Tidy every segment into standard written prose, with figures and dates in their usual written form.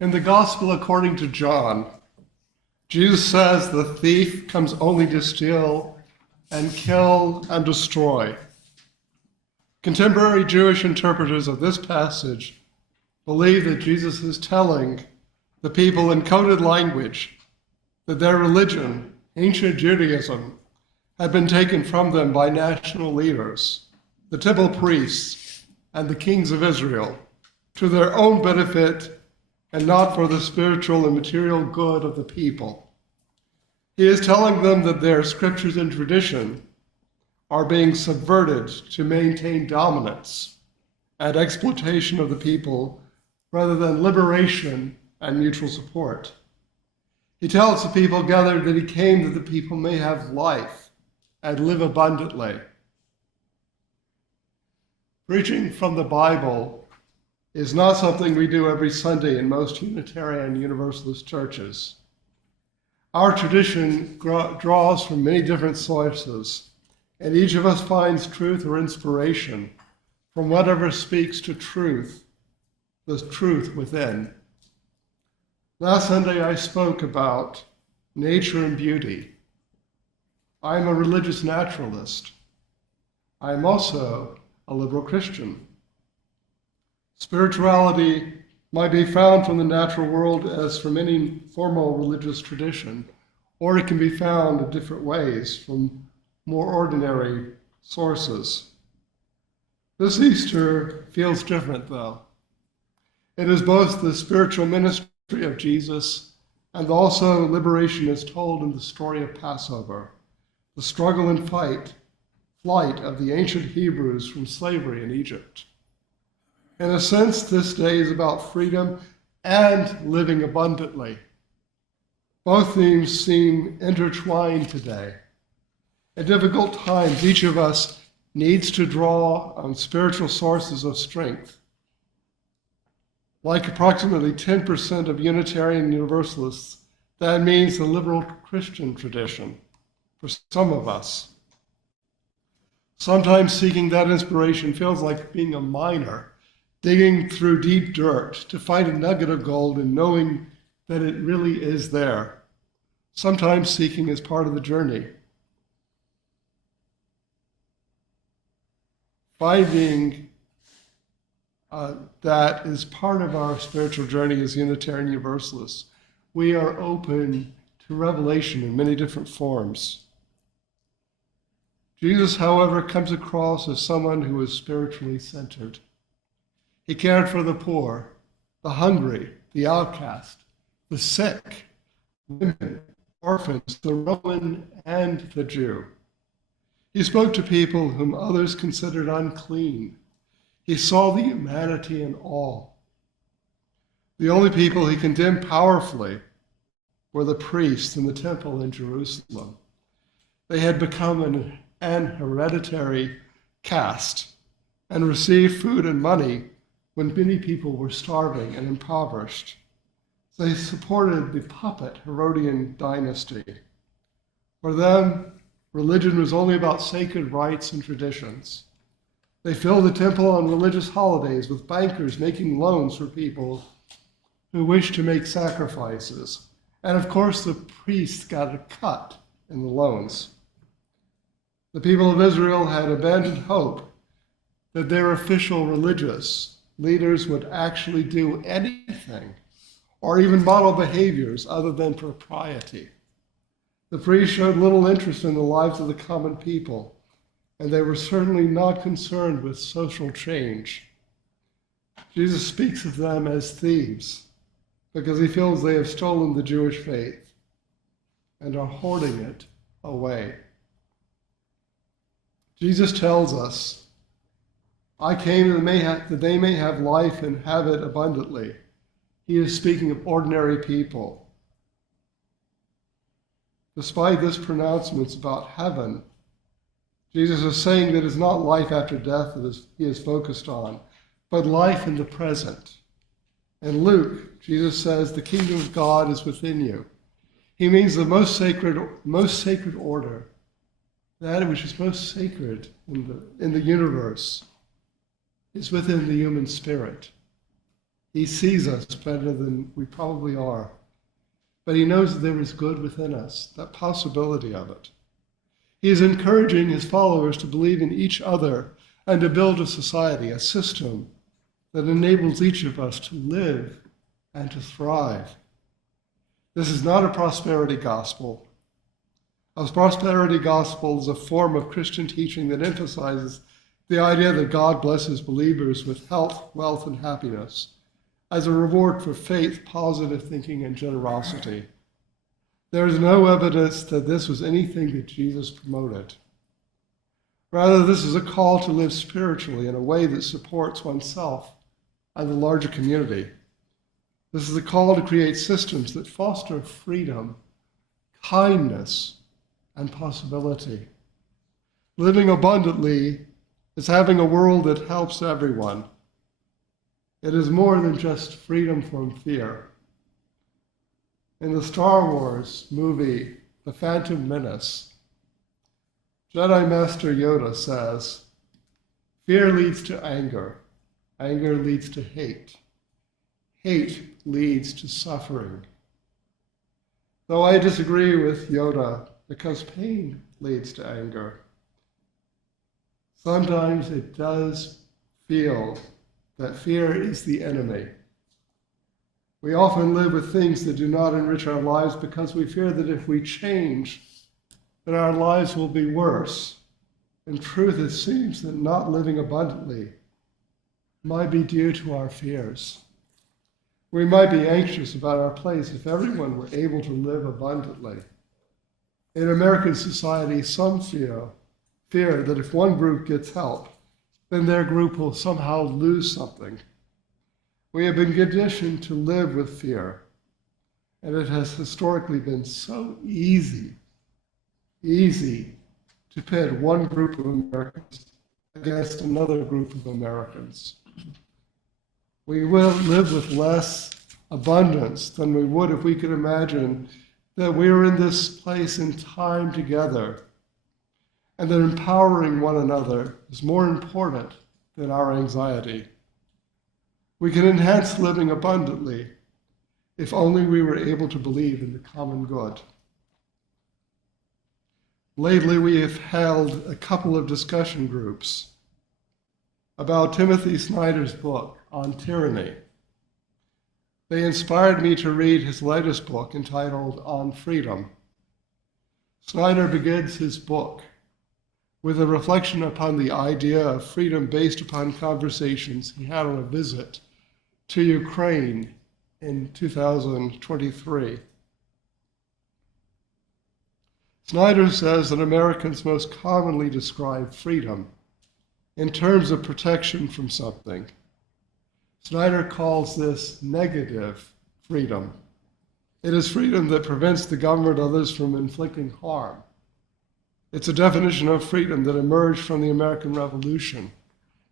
In the Gospel according to John, Jesus says the thief comes only to steal and kill and destroy. Contemporary Jewish interpreters of this passage believe that Jesus is telling the people in coded language that their religion, ancient Judaism, had been taken from them by national leaders, the temple priests, and the kings of Israel, to their own benefit and not for the spiritual and material good of the people. He is telling them that their scriptures and tradition are being subverted to maintain dominance and exploitation of the people rather than liberation and mutual support. He tells the people gathered that he came that the people may have life and live abundantly. Preaching from the Bible is not something we do every Sunday in most Unitarian Universalist churches. Our tradition draws from many different sources, and each of us finds truth or inspiration from whatever speaks to truth, the truth within. Last Sunday I spoke about nature and beauty. I am a religious naturalist. I am also a liberal Christian. Spirituality might be found from the natural world as from any formal religious tradition, or it can be found in different ways from more ordinary sources. This Easter feels different, though. It is both the spiritual ministry of Jesus and also liberation is told in the story of Passover, the struggle and flight of the ancient Hebrews from slavery in Egypt. In a sense, this day is about freedom and living abundantly. Both themes seem intertwined today. At difficult times, each of us needs to draw on spiritual sources of strength. Like approximately 10% of Unitarian Universalists, that means the liberal Christian tradition for some of us. Sometimes seeking that inspiration feels like being a miner, digging through deep dirt to find a nugget of gold and knowing that it really is there. Sometimes seeking is part of the journey. Finding that is part of our spiritual journey as Unitarian Universalists. We are open to revelation in many different forms. Jesus, however, comes across as someone who is spiritually centered. He cared for the poor, the hungry, the outcast, the sick, women, orphans, the Roman and the Jew. He spoke to people whom others considered unclean. He saw the humanity in all. The only people he condemned powerfully were the priests in the temple in Jerusalem. They had become an hereditary caste and received food and money when many people were starving and impoverished. They supported the puppet Herodian dynasty. For them, religion was only about sacred rites and traditions. They filled the temple on religious holidays with bankers making loans for people who wished to make sacrifices. And of course, the priests got a cut in the loans. The people of Israel had abandoned hope that their official religious leaders would actually do anything or even model behaviors other than propriety. The priests showed little interest in the lives of the common people, and they were certainly not concerned with social change. Jesus speaks of them as thieves because he feels they have stolen the Jewish faith and are hoarding it away. Jesus tells us, I came that they may have life and have it abundantly. He is speaking of ordinary people. Despite this pronouncement about heaven, Jesus is saying that it's not life after death that he is focused on, but life in the present. In Luke, Jesus says, the kingdom of God is within you. He means the most sacred order, that which is most sacred in the universe, is within the human spirit. He sees us better than we probably are. But he knows that there is good within us, that possibility of it. He is encouraging his followers to believe in each other and to build a society, a system that enables each of us to live and to thrive. This is not a prosperity gospel. A prosperity gospel is a form of Christian teaching that emphasizes the idea that God blesses believers with health, wealth, and happiness as a reward for faith, positive thinking, and generosity. There is no evidence that this was anything that Jesus promoted. Rather, this is a call to live spiritually in a way that supports oneself and the larger community. This is a call to create systems that foster freedom, kindness, and possibility. Living abundantly is having a world that helps everyone. It is more than just freedom from fear. In the Star Wars movie, The Phantom Menace, Jedi Master Yoda says, "Fear leads to anger. Anger leads to hate. Hate leads to suffering." Though I disagree with Yoda because pain leads to anger, sometimes it does feel that fear is the enemy. We often live with things that do not enrich our lives because we fear that if we change, that our lives will be worse. In truth, it seems that not living abundantly might be due to our fears. We might be anxious about our place if everyone were able to live abundantly. In American society, some fear that if one group gets help, then their group will somehow lose something. We have been conditioned to live with fear, and it has historically been so easy to pit one group of Americans against another group of Americans. We will live with less abundance than we would if we could imagine that we are in this place in time together, and that empowering one another is more important than our anxiety. We can enhance living abundantly if only we were able to believe in the common good. Lately, we have held a couple of discussion groups about Timothy Snyder's book on tyranny. They inspired me to read his latest book entitled On Freedom. Snyder begins his book with a reflection upon the idea of freedom based upon conversations he had on a visit to Ukraine in 2023. Snyder says that Americans most commonly describe freedom in terms of protection from something. Snyder calls this negative freedom. It is freedom that prevents the government or others from inflicting harm. It's a definition of freedom that emerged from the American Revolution.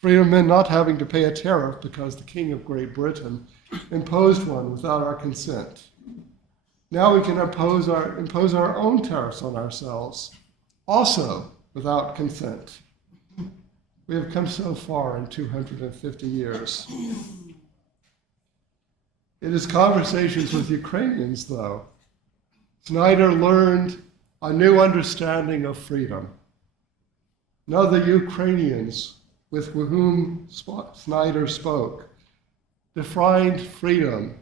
Freedom meant not having to pay a tariff because the King of Great Britain imposed one without our consent. Now we can impose our own tariffs on ourselves, also without consent. We have come so far in 250 years. In his conversations with Ukrainians, though, Snyder learned a new understanding of freedom. None of the Ukrainians with whom Snyder spoke defined freedom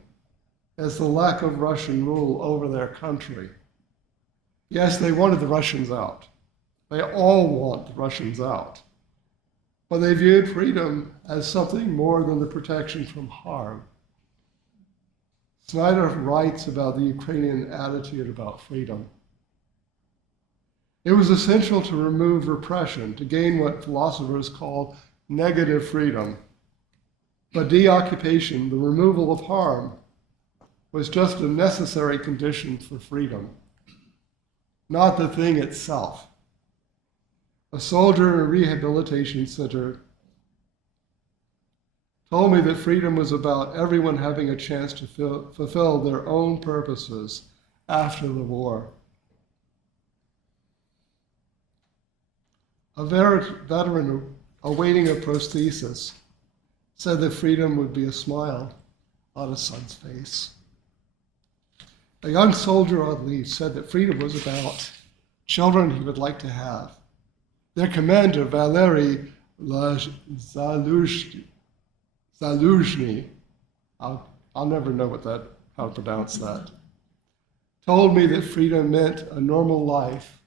as the lack of Russian rule over their country. Yes, they wanted the Russians out. They all want the Russians out. But they viewed freedom as something more than the protection from harm. Snyder writes about the Ukrainian attitude about freedom. It was essential to remove repression, to gain what philosophers call negative freedom. But deoccupation, the removal of harm, was just a necessary condition for freedom, not the thing itself. A soldier in a rehabilitation center told me that freedom was about everyone having a chance to fulfill their own purposes after the war. A veteran awaiting a prosthesis said that freedom would be a smile on his son's face. A young soldier on leave said that freedom was about children he would like to have. Their commander, Valery Zaluzhny, I'll never know how to pronounce that, told me that freedom meant a normal life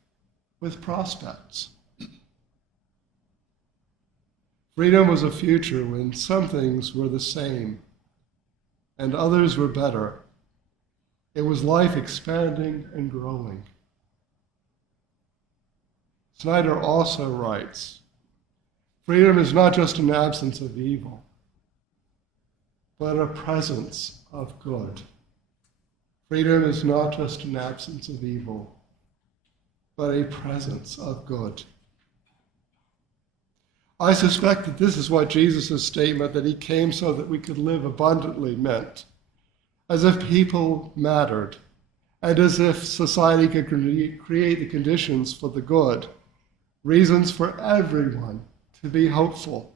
with prospects. Freedom was a future when some things were the same and others were better. It was life expanding and growing. Snyder also writes, freedom is not just an absence of evil, but a presence of good. Freedom is not just an absence of evil, but a presence of good. I suspect that this is what Jesus' statement that he came so that we could live abundantly meant, as if people mattered, and as if society could create the conditions for the good, reasons for everyone to be hopeful.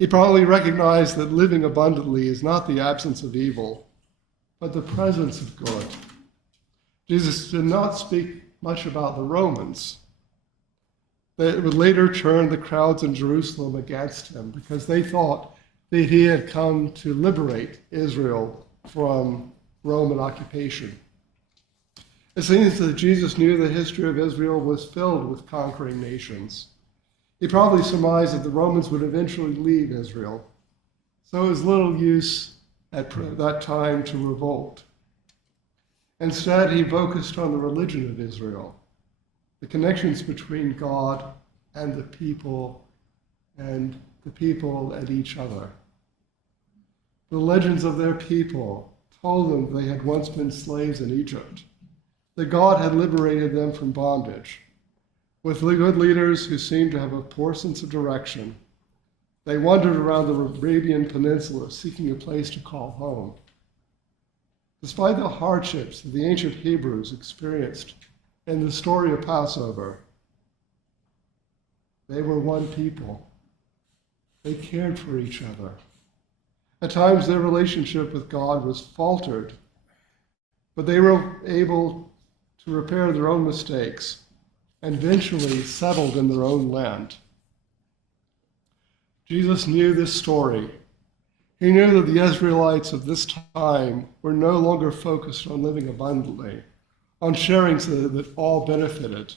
He probably recognized that living abundantly is not the absence of evil, but the presence of good. Jesus did not speak much about the Romans. They would later turn the crowds in Jerusalem against him because they thought that he had come to liberate Israel from Roman occupation. It seems that Jesus knew the history of Israel was filled with conquering nations. He probably surmised that the Romans would eventually leave Israel, so it was little use at that time to revolt. Instead, he focused on the religion of Israel, the connections between God and the people and each other. The legends of their people told them they had once been slaves in Egypt, that God had liberated them from bondage. With good leaders who seemed to have a poor sense of direction, they wandered around the Arabian Peninsula seeking a place to call home. Despite the hardships that the ancient Hebrews experienced in the story of Passover, they were one people. They cared for each other. At times, their relationship with God was faltered, but they were able to repair their own mistakes and eventually settled in their own land. Jesus knew this story. He knew that the Israelites of this time were no longer focused on living abundantly, on sharing so that all benefited.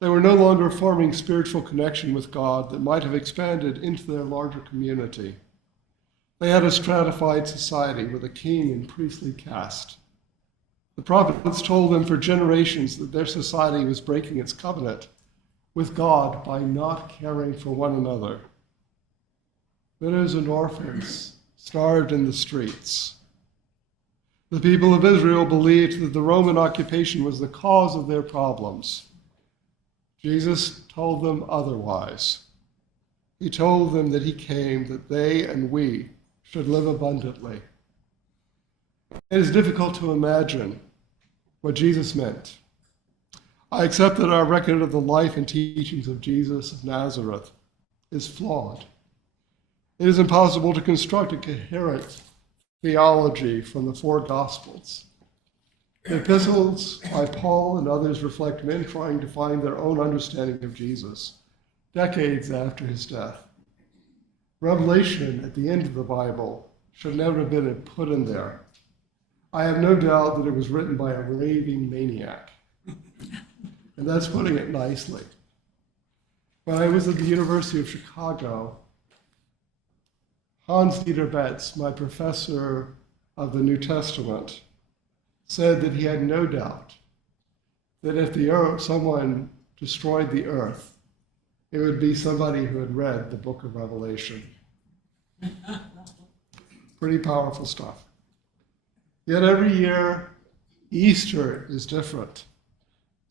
They were no longer forming spiritual connection with God that might have expanded into their larger community. They had a stratified society with a king and priestly caste. The prophets told them for generations that their society was breaking its covenant with God by not caring for one another. Widows and orphans starved in the streets. The people of Israel believed that the Roman occupation was the cause of their problems. Jesus told them otherwise. He told them that he came that they and we should live abundantly. It is difficult to imagine what Jesus meant. I accept that our record of the life and teachings of Jesus of Nazareth is flawed. It is impossible to construct a coherent theology from the four Gospels. The epistles by Paul and others reflect men trying to find their own understanding of Jesus, decades after his death. Revelation at the end of the Bible should never have been put in there. I have no doubt that it was written by a raving maniac. And that's putting it nicely. When I was at the University of Chicago, Hans-Dieter Betz, my professor of the New Testament, said that he had no doubt that if someone destroyed the earth, it would be somebody who had read the book of Revelation. Pretty powerful stuff. Yet every year, Easter is different.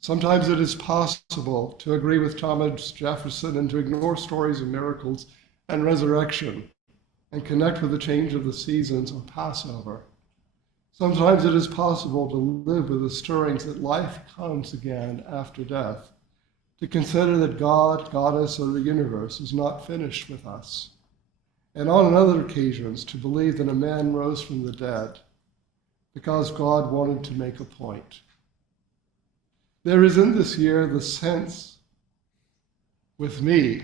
Sometimes it is possible to agree with Thomas Jefferson and to ignore stories of miracles and resurrection and connect with the change of the seasons or Passover. Sometimes it is possible to live with the stirrings that life comes again after death, to consider that God, Goddess of the universe, is not finished with us, and on other occasions to believe that a man rose from the dead because God wanted to make a point. There is in this year the sense with me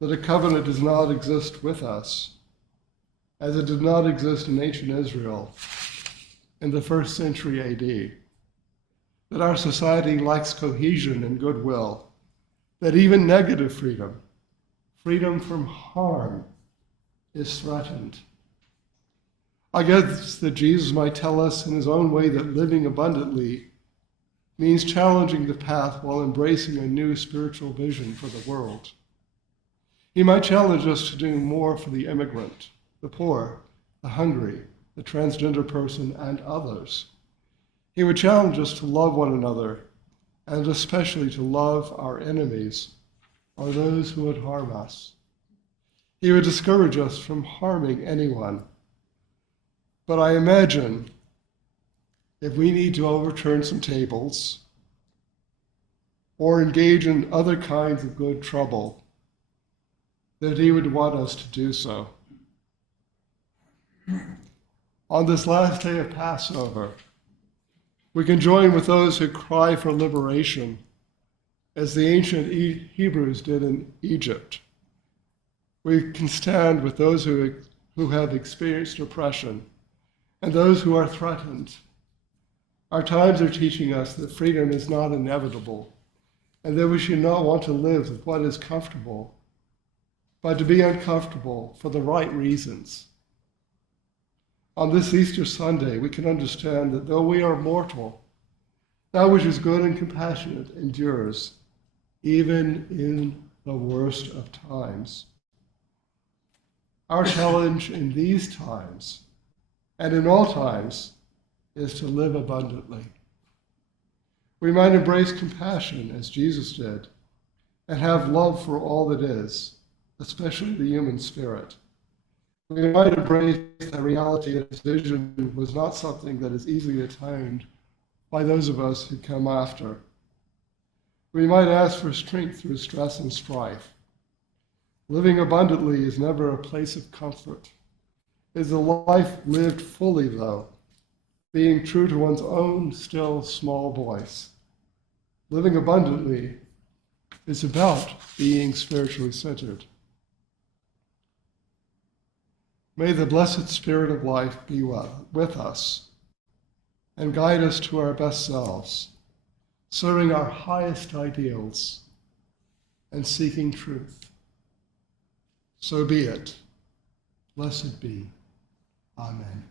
that a covenant does not exist with us, as it did not exist in ancient Israel in the 1st century AD, that our society lacks cohesion and goodwill, that even negative freedom, freedom from harm, is threatened. I guess that Jesus might tell us in his own way that living abundantly means challenging the path while embracing a new spiritual vision for the world. He might challenge us to do more for the immigrant, the poor, the hungry, the transgender person, and others. He would challenge us to love one another, and especially to love our enemies, or those who would harm us. He would discourage us from harming anyone. But I imagine if we need to overturn some tables or engage in other kinds of good trouble, that he would want us to do so. On this last day of Passover, we can join with those who cry for liberation, as the ancient Hebrews did in Egypt. We can stand with those who have experienced oppression and those who are threatened. Our times are teaching us that freedom is not inevitable, and that we should not want to live with what is comfortable, but to be uncomfortable for the right reasons. On this Easter Sunday, we can understand that though we are mortal, that which is good and compassionate endures, even in the worst of times. Our challenge in these times, and in all times, is to live abundantly. We might embrace compassion as Jesus did, and have love for all that is, especially the human spirit. We might embrace the reality that his vision was not something that is easily attained by those of us who come after. We might ask for strength through stress and strife. Living abundantly is never a place of comfort. It is a life lived fully, though, being true to one's own still small voice. Living abundantly is about being spiritually centered. May the blessed Spirit of life be with us and guide us to our best selves, serving our highest ideals and seeking truth. So be it. Blessed be. Amen.